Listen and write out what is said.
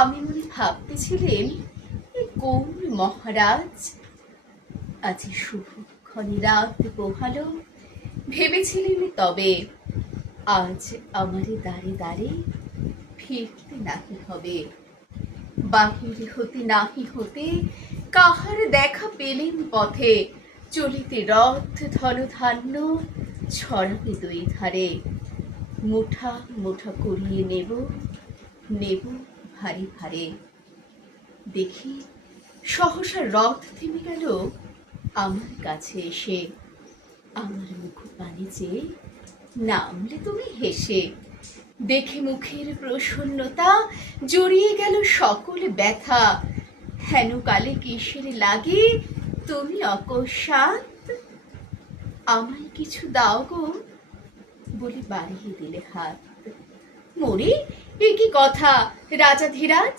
আমি মনে ভাবতেছিলেন কোন মহারাজ আজি শুভক্ষণে রাত পোহালো। ভেবেছিলেন তবে আজ আমারে দ্বারে দ্বারে ফিরতে নাহি হবে। বাহির হতে নাহি হতে কাহার দেখা পেলেন পথে। চলিতে রথ ধনধান্য ছড়াবে দুই ধারে। মুঠা মুঠা করিয়ে নেব নেব ভারে ভারে। দেখি সহসা রথ থেমে গেল আমার কাছে এসে। আমার মুখ পানে চেয়ে নামলে তুমি হেসে। দেখে মুখের প্রসন্নতা জড়িয়ে গেল সকল ব্যথা। হেন কালে কিসের লাগে তুমি অকস্মাৎ, আমায় কিছু দাও গো বলে বাড়িয়ে দিলে হাত। মরে এ কি কথা রাজাধিরাজ,